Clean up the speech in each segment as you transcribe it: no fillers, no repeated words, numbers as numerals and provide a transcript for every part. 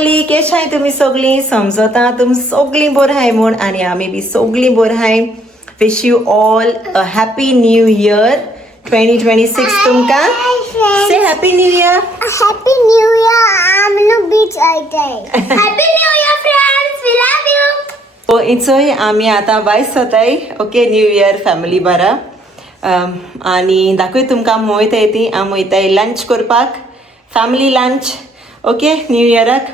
Family केश आहे तुम्ही सगळी समजता तुम सगळी बरं आहे म्हूण आणि आम्ही बी सगळी बरं आहे wish you all a happy new year 2026 तुमका से happy new year Happy New Year. I'm on the beach all day. Happy New Year, friends. We love you. सो इचोय आम्ही आता वायस होताय ओके न्यू इयर फॅमिली बरा आणि दाखय तुमकां मोयता येती आमी वयताय लंच करपाक फॅमिली लंच ओके न्यू इयराक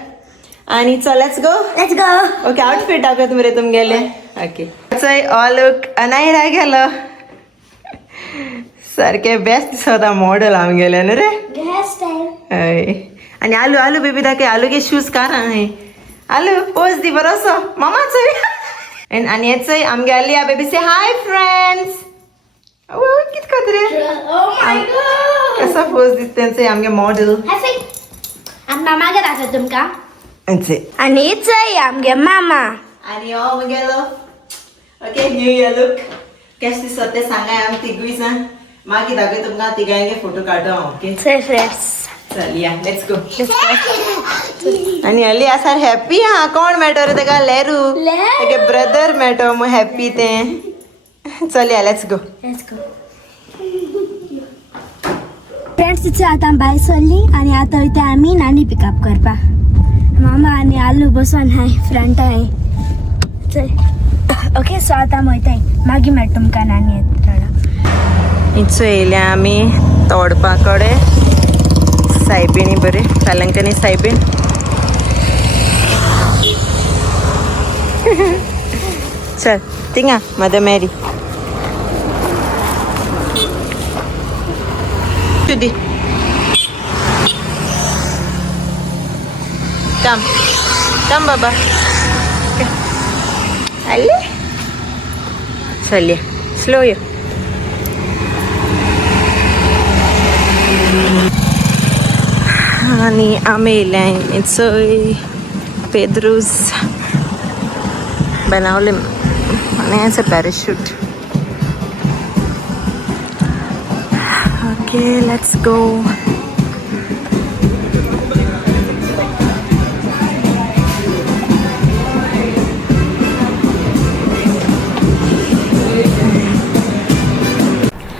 आणि चल let's go Let's go. Okay outfit दाखयत मरे तुमगेले ओके चोय ऑलूक अनायरा गेलो सारखे बेस्ट दिसता मॉडल आमगेले न्हू रे Hairstyle. हय आणि आलू आलू बेबी दाखय आलूगे शूज कार आहे आलू पोज दी बरोसो मामाच आणि हेचय आमगे आली आ बेबी से हाय फ्रेंड्स ओ कित करत रे Oh my god. कसा पोज दिसते आमगे मॉडल Happy. आणि मामागे दाखव तुमका. हेचय आणि इचय आमगे मामा. आणि हो मगेलो ओके न्यू इयर लुक कशें दिसता ते सांगाय आमी तिगूय जाण मागीर दाखय तुमकां तिगांगे फोटो काडू हांव ओके Say friends. चल या लेट्स गो आणि हल्ली आसार हॅपी हा कोण मेळटो रे तेका लेरू लेरू. तेगे ब्रदर मेळटो मग हॅपी ते चल या let's go Let's go. Friends तिचे आता बाय सरली आणि आता वयता आम्ही नानी पिकअप करपा मामा आणि आलू बसून हाय फ्रंट आहे चल ओके सो आता वयताय मागीर मेळटा तुमकां नानी येता इचो येयल्या आमी तोडपा कडे सायबिणी बरे कलंकनी सायबीण चल थिंगा मदर मेरी Judy. Come Baba. Alle. चलिए स्लो ये आणि आम्ही येयलें इचोय पेद्रूस बनवले आणि पॅराशूट Okay, let's go.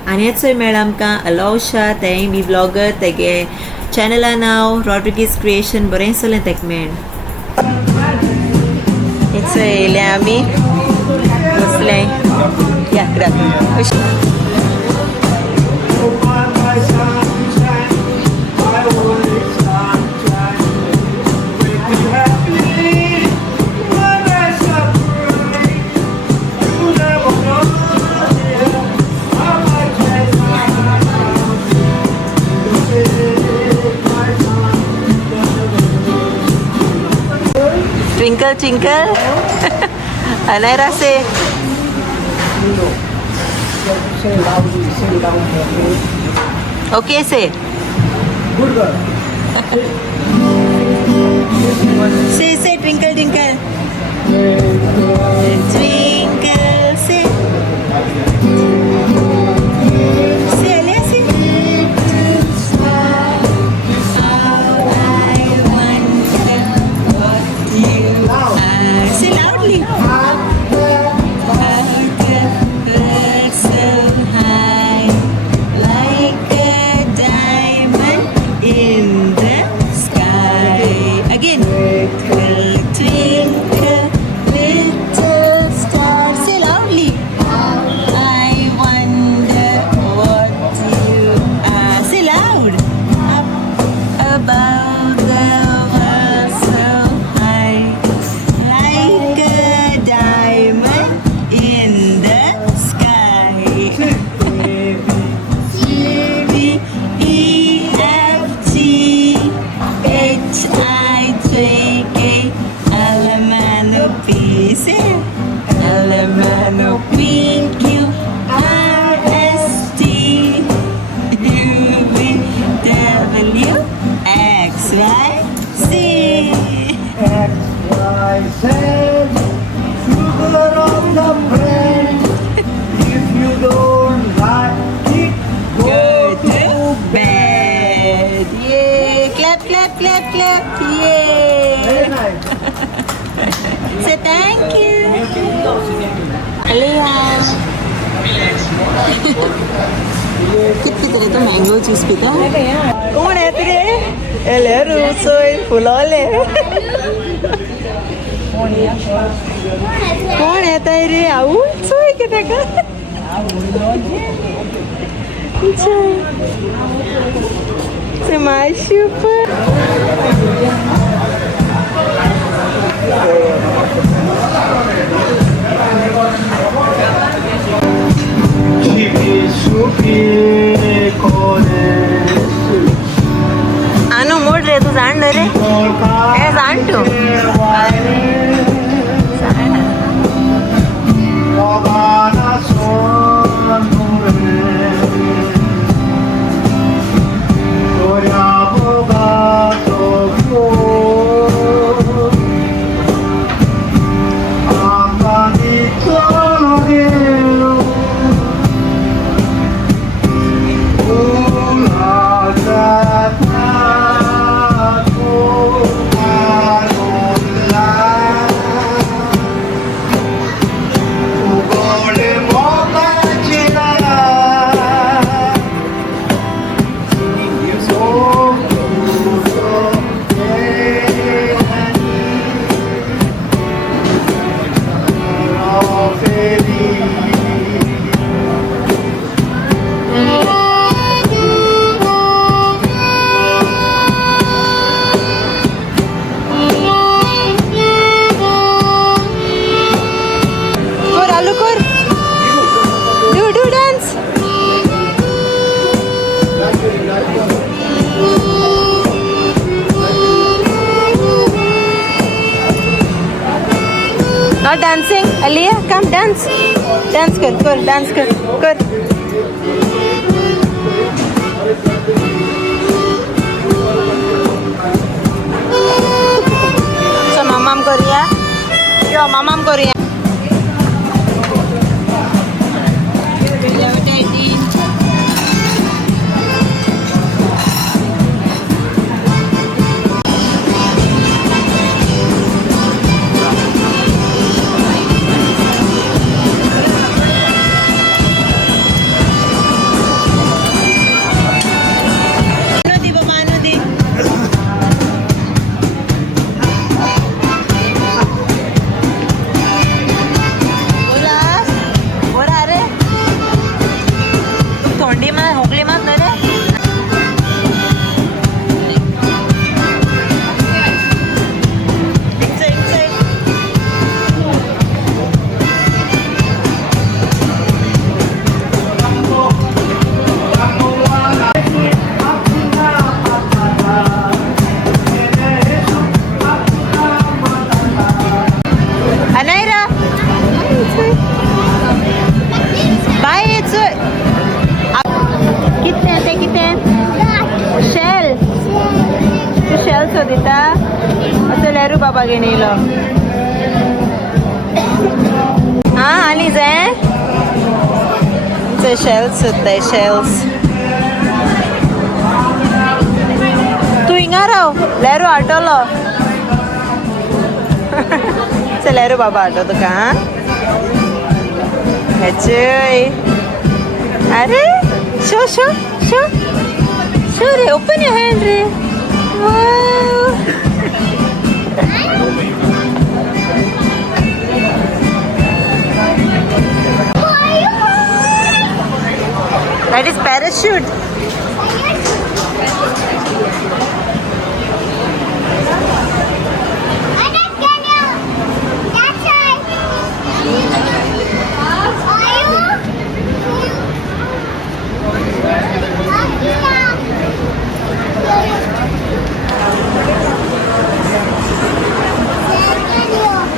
आणि हेचोय मेळ आमकां अलावशा तेंय बी ब्लॉगर तेगे चॅनला नांव रॉड्रिगीज क्रिएशन बरें चलें तेका मेळ हेचोय येयले आमी बसले या Twinkle twinkle Anaira say Okay say Good girl Say twinkle twinkle Twinkle say Say Alia say Say loudly. So high, like a diamond in the sky. Again. Twinkle, twinkle, little star. Aliyah. कित पिता रे तो mango juice पिता कौन है तेरे एले रूसोई फुलाले कौन है तेरे आउ सोई के देखा अच्छा से माशूप आनो मोड रे तू जाण रे ए जाण तू Now dancing, Aliyah, come dance. Dance कर, dance कर. So mamam koriya. Yo mamam koriya. बाबा घेणे हा आणि जाय शेल्स होताय शेल्स तू हिंगा राव लेरू आटोलो लेरू बाबा आटो तुका अरे शो शो शो शो रे ओपन योर हैंड रे That is parachute.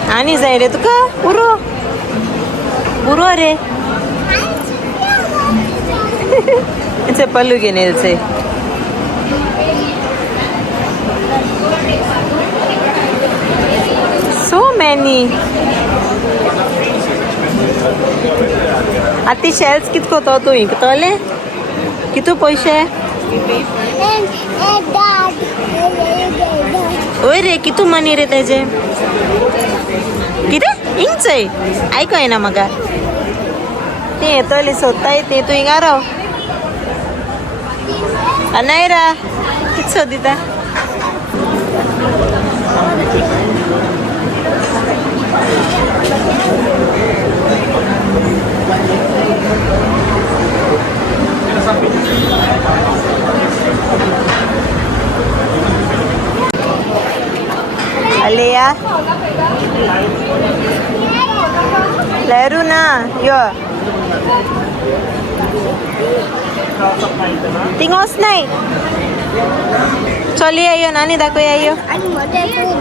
आणि जाय रे तुका बुरो बुरो रे पल्लू घेणे सो मॅनी आती शेल्स कितको तो तू विकतले कितू पयशे ओय रे कितू मनी रे तेजे कितें इंच आयको येना म्हाका ती येतली सोदता येते तू हिंगा राव नाही रा किती सोदिता Alea Leru na yo Tingos nai Choli ayo nani dako ayo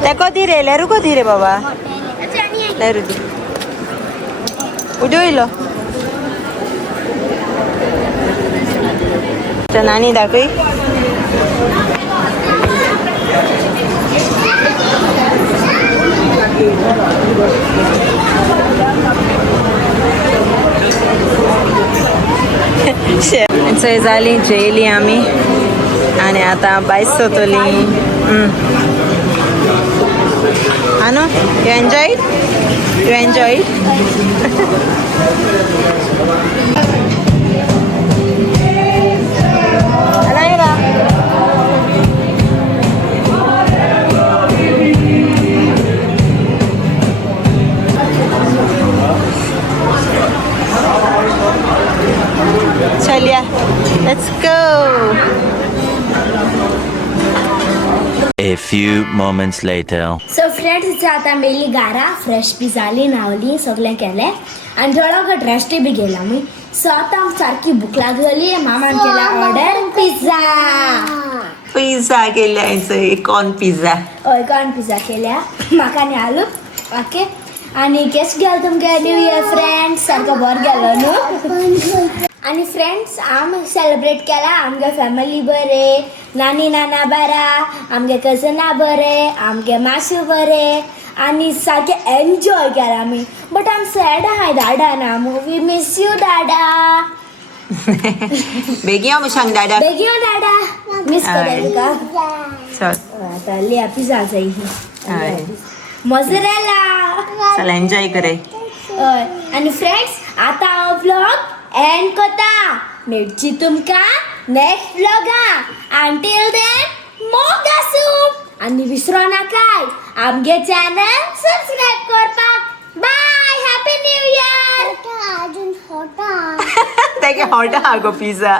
Teko dire leru ko dire baba Leru di Ujo ilo Cha nani dako सो झाली जेली आम्ही आणि आता बाईस होतली आनो यू एन्जॉय चलिया let's go A few moments later. So friends आता मेली गारा फ्रेश बी जाली नावली सगळें केलें आनी थोडो रेस्टी बी गेला मी सो आतां सारकी भूक लागलेली मामान केला ऑर्डर पिझ्झा केल्या कॉर्न पिझ्झा हय कॉर्न पिझ्झा केल्या म्हाका आनी आलू ओके आनी केश गेल तुमगे न्यू इयर फ्रेंड्स सारको बरो गेलो न्हू आनी फ्रेंड्स आम सेलिब्रेट केला आमगे फॅमिली बरे नानी नाना बरा आमगे कजना बरे आमगे माशू बरे आनी सारके एन्जॉय केला आमी बट आम सॅड आहाय दाडा ना वी मिस यू दाडा बेगी हांव सांग दादा बेगी दाडा मिस करता तुका चल आता लिया पिझ्झा जाई हय मोझरेला चल एन्जॉय करे हय आनी फ्रेंड्स आता हांव व्लॉग एंड कोता मेळची तुमकां नेक्स्ट व्लॉगा अंटील देन मोगासू आनी विसरो नाकाय आमगे चॅनल सबस्क्राइब करपाक बाय हॅपी न्यू इयर ताका हॉट हा गो पिझ्झा